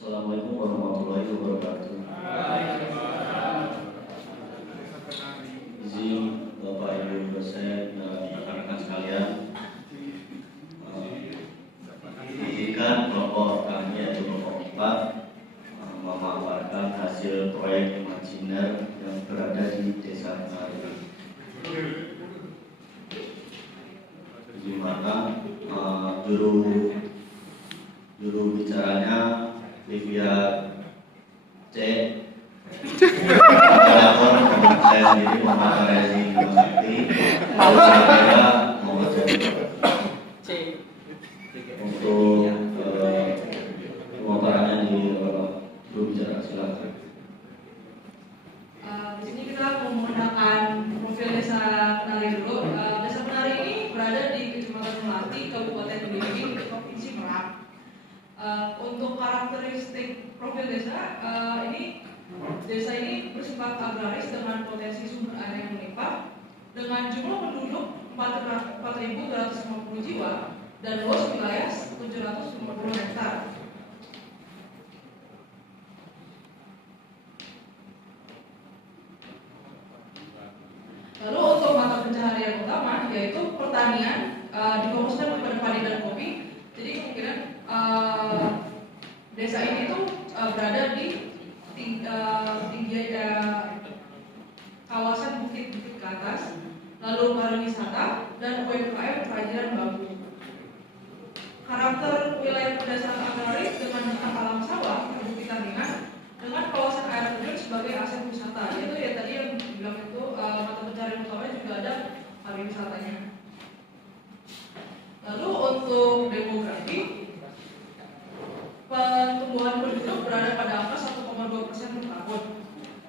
Assalamualaikum warahmatullahi wabarakatuh. Izin Bapak Ibu dosen dan rekan-rekan sekalian, pendidikan kelompok kami yaitu kelompok 4 memaparkan hasil proyek imajiner yang berada di Desa Kenari, di mana juru bicaranya Livia C. Lapor saya sendiri memakai resi Masakti. Saya mau jadi untuk pemaparannya di juru bicara, silakan. Di sini kita menggunakan profil Desa Kenari dulu. Desa Kenari ini berada di Kecamatan Melati, Kabupaten Kediri, Provinsi Merak. Untuk karakteristik profil desa, desa ini bersifat agraris dengan potensi sumber air yang melimpah, dengan jumlah penduduk 4.250 jiwa dan luas wilayah 750 hektar. Lalu untuk mata pencaharian utama yaitu pertanian, difokuskan kepada padi dan kopi. Jadi kemungkinan desa ini tuh berada di tinggi kawasan bukit-bukit ke atas, lalu pariwisata dan UMKM kerajinan bambu. Karakter wilayah pedesaan agraris dengan hutan alam sawah, perbukitan ringan, dengan kawasan air terjun sebagai aset wisata. Itu ya tadi yang dibilang itu mata pencaharian utamanya juga ada pariwisatanya. Lalu untuk demografi, pertumbuhan penduduk berada pada angka 1,2% per tahun.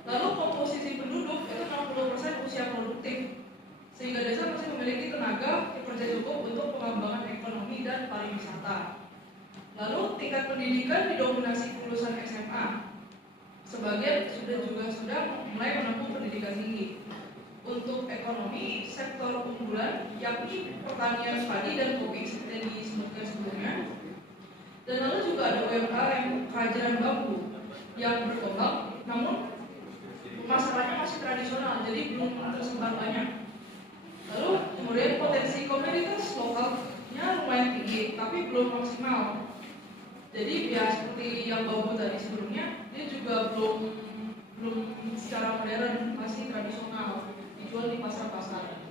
Lalu komposisi penduduk itu 60% usia produktif, sehingga desa masih memiliki tenaga kerja cukup untuk pengembangan ekonomi dan pariwisata. Lalu tingkat pendidikan didominasi lulusan SMA, sebagian sudah mulai menempuh pendidikan tinggi. Untuk ekonomi, sektor unggulan yakni pertanian padi dan kopi seperti yang disebutkan sebelumnya. Dan lalu juga ada UMKM kerajinan bambu yang berkembang, namun pemasarannya masih tradisional, jadi belum tersebar banyak. Lalu kemudian potensi komoditas lokalnya lumayan tinggi, tapi belum maksimal. Jadi ya seperti yang bambu tadi sebelumnya, dia juga belum secara modern, masih tradisional, dijual di pasar-pasar.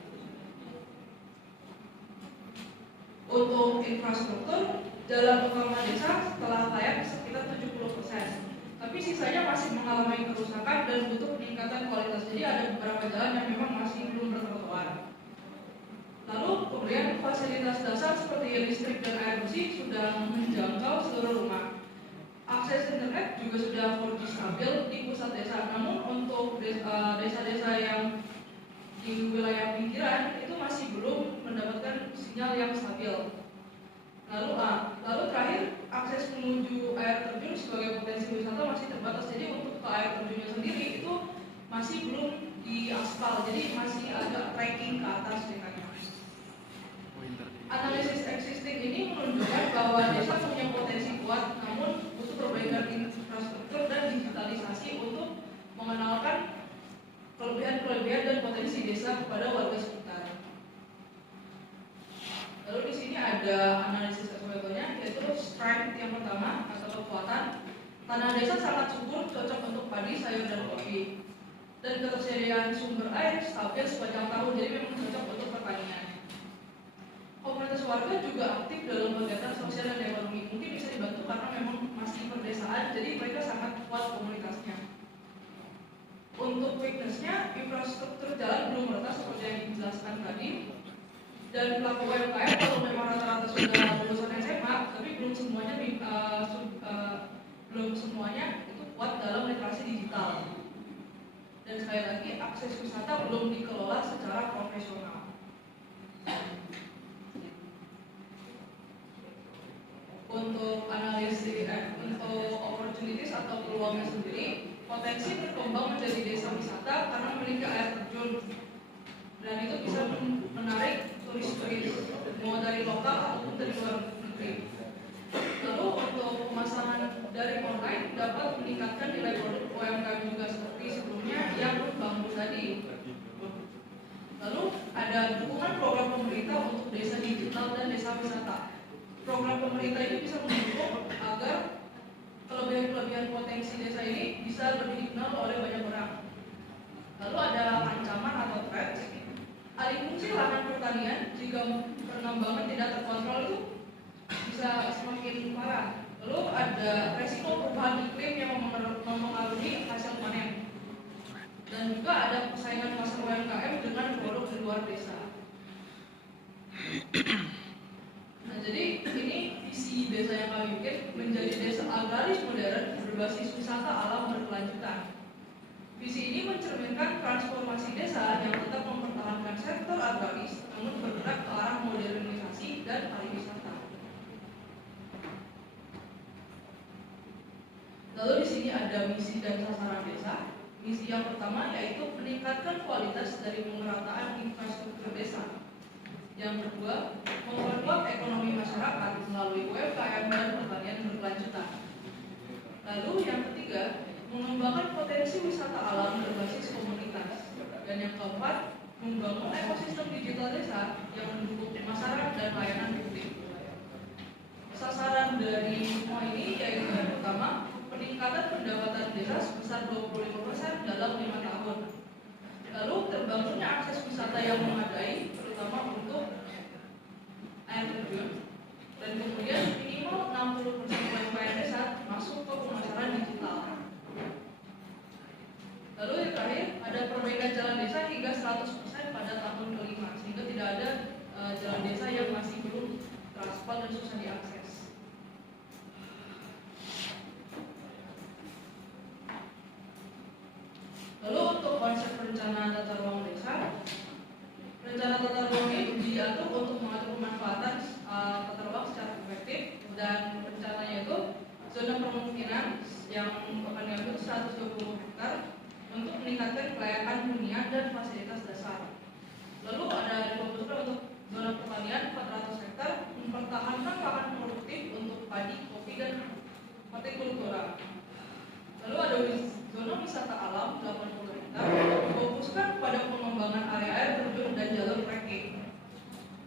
Untuk infrastruktur, jalan utama desa telah layak sekitar 70%, tapi sisanya masih mengalami kerusakan dan butuh peningkatan kualitas. Jadi ada beberapa jalan yang memang masih belum bertrotoar. Lalu kemudian fasilitas dasar seperti listrik dan air bersih sudah menjangkau seluruh rumah. Akses internet juga sudah 4G stabil di pusat desa. Namun untuk desa-desa yang di wilayah pinggiran itu masih belum mendapatkan sinyal yang stabil. Lalu terakhir, akses menuju air terjun sebagai potensi wisata masih terbatas. Jadi untuk ke air terjunnya sendiri itu masih belum diaspal, jadi masih agak trekking ke atas dekatnya. Analisis existing ini menunjukkan bahwa desa punya potensi kuat, namun butuh perbaikan infrastruktur dan digitalisasi untuk mengenalkan kelebihan dan potensi desa kepada warga sekitar. Lalu di sini ada analisis contohnya, yaitu strength yang pertama atau kekuatan. Tanah desa sangat subur, cocok untuk padi, sayur dan kopi. Dan ketersediaan sumber air stabil sepanjang tahun, jadi memang cocok untuk pertanian. Komunitas warga juga aktif dalam kegiatan sosial dan ekonomi. Mungkin bisa dibantu karena memang masih perdesaan, jadi mereka sangat kuat komunitasnya. Untuk weakness-nya, infrastruktur jalan belum merata seperti yang dijelaskan tadi. Dan pelaku UMKM kalau memang rata-rata sudah lulusan SMA, tapi belum semuanya itu kuat dalam literasi digital. Dan sekali lagi, akses wisata belum dikelola secara profesional. Untuk analisis untuk opportunities atau peluangnya sendiri, potensi berkembang menjadi desa wisata karena memiliki air terjun, dan itu bisa menarik turis-turis mau dari lokal ataupun dari luar negeri. Lalu untuk pemasaran dari online dapat meningkatkan nilai produk UMKM juga seperti sebelumnya yang bagus tadi. Lalu ada dukungan program pemerintah untuk desa digital dan desa wisata. Program pemerintah ini bisa mendukung agar kelebihan potensi desa ini bisa lebih dikenal oleh banyak orang. Lalu ada ancaman atau threat. Alih fungsi lahan pertanian jika pengembangan tidak terkontrol itu bisa semakin parah. Lalu ada resiko perubahan iklim yang mempengaruhi hasil panen. Dan juga ada persaingan pasar UMKM dengan produk di luar desa. Nah, jadi ini visi desa yang kami bikin menjadi desa agraris modern berbasis wisata alam berkelanjutan. Visi ini mencerminkan transformasi desa yang tetap mempertahankan sektor agraris namun bergerak ke arah modernisasi dan pariwisata. Lalu di sini ada misi dan sasaran desa. Misi yang pertama yaitu meningkatkan kualitas dari pemerataan infrastruktur desa. Yang kedua, memperkuat ekonomi masyarakat melalui UMKM dan pertanian berkelanjutan. Lalu yang ketiga, mengembangkan potensi wisata alam berbasis komunitas. Dan yang keempat, membangun ekosistem digital desa yang mendukung masyarakat dan layanan publik. Sasaran dari semua ini yaitu yang pertama, peningkatan pendapatan desa sebesar 25% dalam 5 tahun. Lalu terbangunnya akses wisata yang memadai, terutama untuk air terjun. Dan kemudian minimal 60% UMKM desa masuk ke pemasaran digital. Lalu yang terakhir, ada perbaikan jalan desa hingga 100% pada tahun ke-5, sehingga tidak ada jalan desa yang masih belum teraspal dan susah diakses. Lalu untuk konsep rencana tata ruang desa, rencana tata ruang ini diatur untuk mengatur pemanfaatan tata ruang secara efektif, dan rencananya itu zona permukiman yang akan diambil 120 hektar untuk meningkatkan kelayakan hunian dan fasilitas dasar. Lalu ada difokuskan untuk zona pertanian 400 hektar, mempertahankan lahan produktif untuk padi, kopi, dan hortikultura. Lalu ada zona wisata alam 80 hektar, difokuskan pada pengembangan area air terjun dan jalur trekking.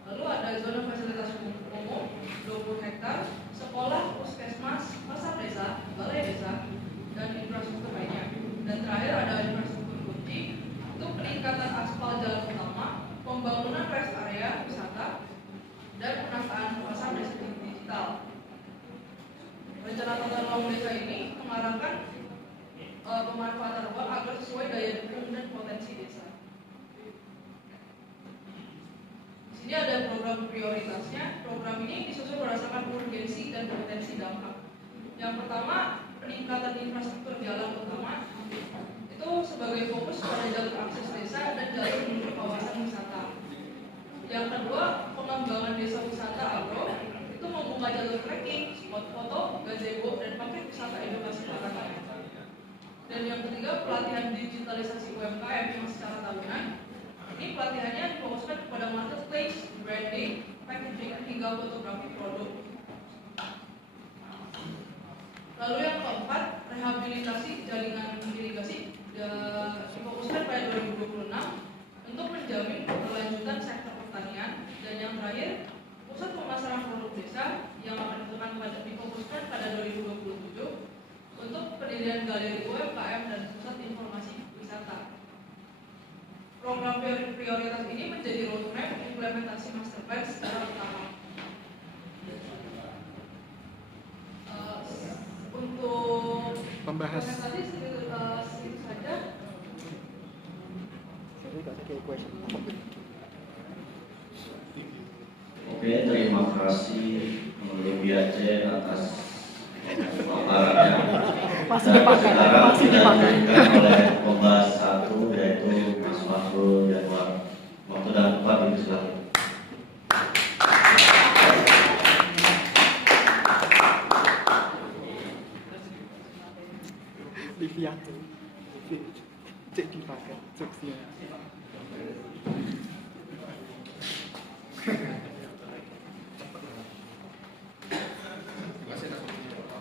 Lalu ada zona fasilitas umum 20 hektar, sekolah, puskesmas, pasar desa, balai desa, dan infrastruktur lainnya. Dan terakhir ada infrastruktur kunci untuk peningkatan aspal jalan utama, pembangunan rest area wisata, dan penataan pasar desa digital. Rencana tata ruang desa ini mengarahkan pemanfaatan ruang agar sesuai daya dukung dan potensi desa. Di sini ada program prioritasnya. Program ini disusun berdasarkan urgensi dan potensi dampak. Yang pertama, peningkatan infrastruktur jalan utama itu sebagai fokus pada jalur akses desa dan jalur menuju kawasan wisata. Yang kedua, pengembangan desa wisata agro itu membuka jalur trekking, spot foto, gazebo, dan paket wisata edukasi makanan. Dan yang ketiga, pelatihan digitalisasi UMKM yang secara tahunan. Ini pelatihannya difokuskan kepada marketplace, branding, packaging, hingga fotografi produk. Lalu yang keempat, rehabilitasi jaringan irigasi difokuskan pada 2026 untuk menjamin keberlanjutan sektor pertanian. Dan yang terakhir, pusat pemasaran produk desa yang akan difokuskan pada 2027 untuk pendirian galeri UMKM dan pusat informasi wisata. Program prioritas ini menjadi roadmap implementasi master plan secara bertahap. Untuk Pembahas. presentasi segitu saja. Oke, terima kasih lebih aja atas paparannya. Dan sekarang kita diberikan oleh pembahas satu yaitu Mas Fakhrul Januar. Waktu dan tempat dipersilakan. Livia cek dipakai suksesnya.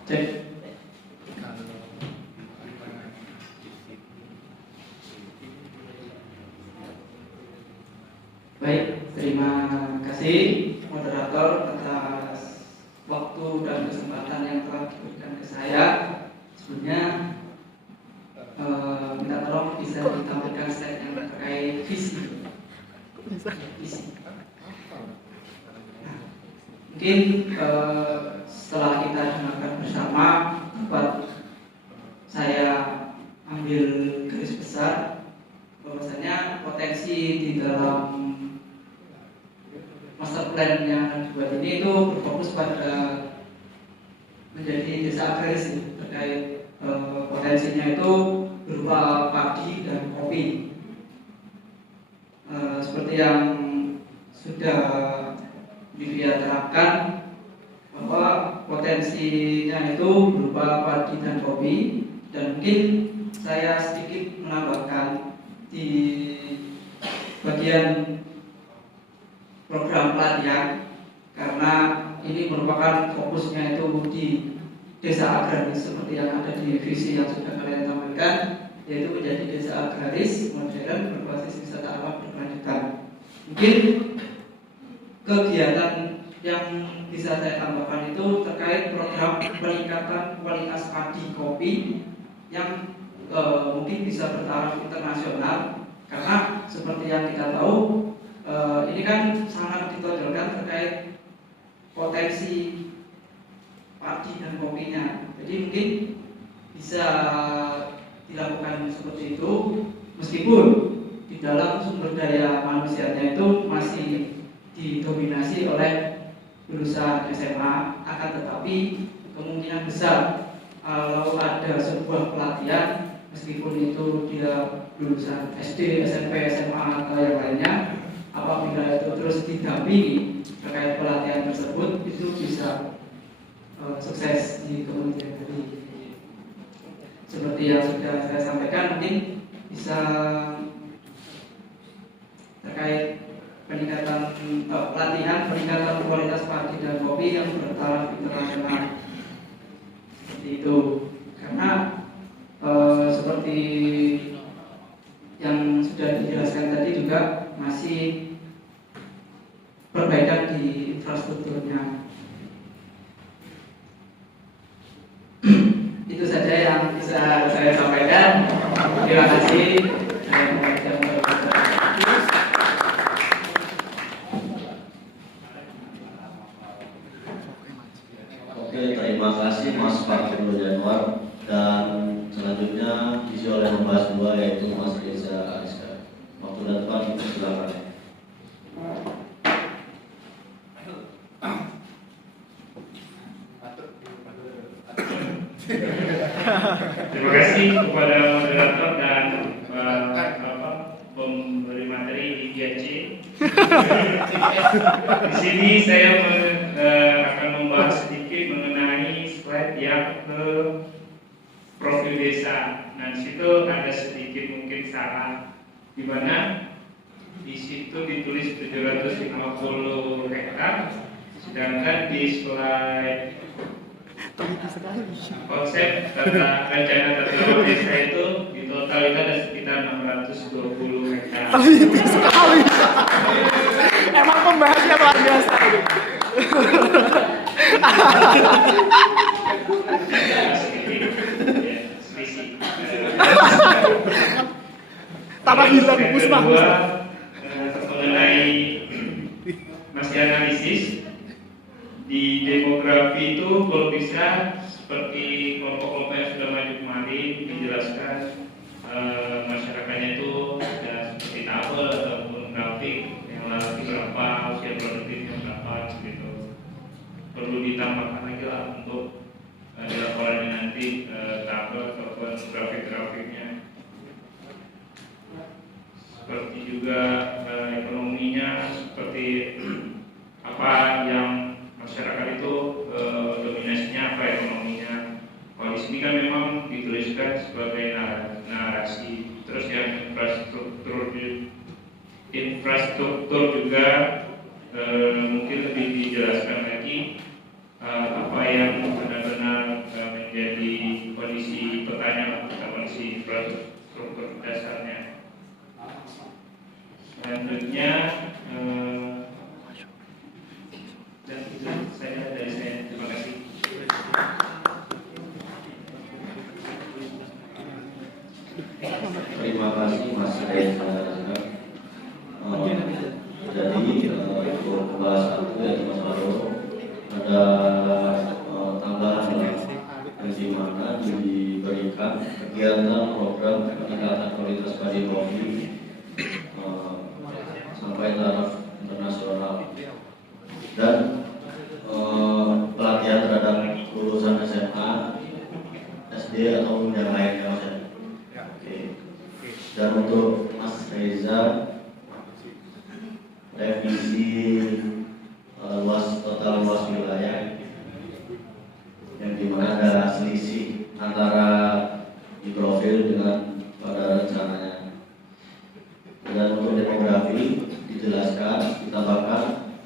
Cek. waktu dan kesempatan yang telah diberikan ke saya. Sebelumnya minta tolong bisa ditampilkan slide yang terkait visi. Nah, mungkin setelah kita dengarkan bersama, dapat saya ambil garis besar bahwasanya potensi di dalam master plan yang dibuat ini itu berfokus pada menjadi desa agraris terkait potensinya itu berupa padi dan kopi. Seperti yang sudah Livia terapkan bahwa potensinya itu berupa padi dan kopi, dan mungkin saya sedikit menambahkan di bagian program pelatihan, karena ini merupakan fokusnya itu di desa agraris seperti yang ada di visi yang sudah kalian sampaikan, yaitu menjadi desa agraris modern berbasis wisata alam berkelanjutan. Mungkin kegiatan yang bisa saya tambahkan itu terkait program peningkatan kualitas padi kopi yang mungkin bisa bertaraf internasional, karena seperti yang kita tahu ini kan sangat ditonjolkan terkait potensi padi dan kopinya. Jadi mungkin bisa dilakukan seperti itu, meskipun di dalam sumber daya manusianya itu masih didominasi oleh lulusan SMA, akan tetapi kemungkinan besar kalau ada sebuah pelatihan, meskipun itu dia lulusan SD, SMP, SMA atau yang lainnya, apabila itu terus didampingi terkait pelatihan tersebut, itu bisa sukses di kemudian hari. Seperti yang sudah saya sampaikan, mungkin bisa terkait peningkatan pelatihan peningkatan kualitas padi dan kopi yang bertaraf internasional, seperti itu. Karena seperti yang sudah dijelaskan tadi juga masih perbaikan di infrastrukturnya. Itu saja yang bisa saya sampaikan. Terima kasih. Oke, terima kasih Mas Fakirul Januar. Dan selanjutnya diisi oleh pembahas dua, yaitu Mas Reza Ariska. Waktu dan tempat itu silakan. Terima kasih kepada moderator dan pemberi materi di GC. Di sini saya akan membahas sedikit mengenai slide yang ke profil desa. Nah, di situ ada sedikit mungkin salah, di mana di situ ditulis 750 hektar, sedangkan di slide konsep tata rencana tata kelola desa itu di total itu ada sekitar 620 hektar. Sekali. Emang pembahasnya luar biasa ini. Tanah hilang musnah. Mengenai masih analisis di demografi itu, kalau bisa seperti kelompok-kelompok yang sudah maju kemarin dijelaskan masyarakatnya itu ya seperti tabel ataupun grafik yang laki berapa, usia produktifnya berapa, gitu. Perlu ditambahkan lagi lah untuk di laporannya nanti tabel ataupun grafik-grafiknya. Seperti juga ekonominya, seperti apa yang masyarakat itu dominasinya apa ekonominya. Kalau di sini kan memang dituliskan sebagai narasi. Terus yang infrastruktur juga mungkin lebih dijelaskan lagi apa yang benar-benar menjadi kondisi petanya atau kondisi infrastruktur dasarnya. Selanjutnya dan itu saja dari saya. Terima kasih. kegiatan program peningkatan kualitas padi kopi sampai taraf internasional dan pelatihan terhadap lulusan SMA, SD atau yang lainnya. Oke. Dan untuk Mas Reza, revisi total luas wilayah yang dimana ada selisih antara di profil dengan pada rencananya. Dan untuk demografi dijelaskan, ditambahkan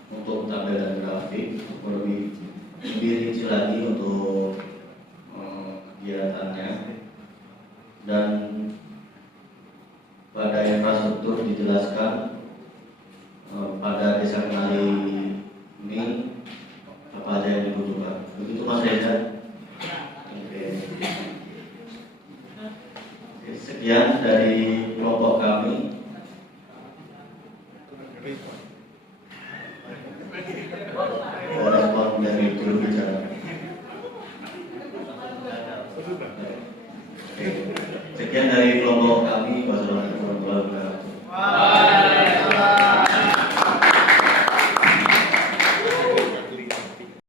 untuk tabel dan grafik lebih rinci lagi untuk kegiatannya. Dan pada infrastruktur dijelaskan pada desa Kenari ini apa aja yang dibutuhkan. Begitu Mas Reza.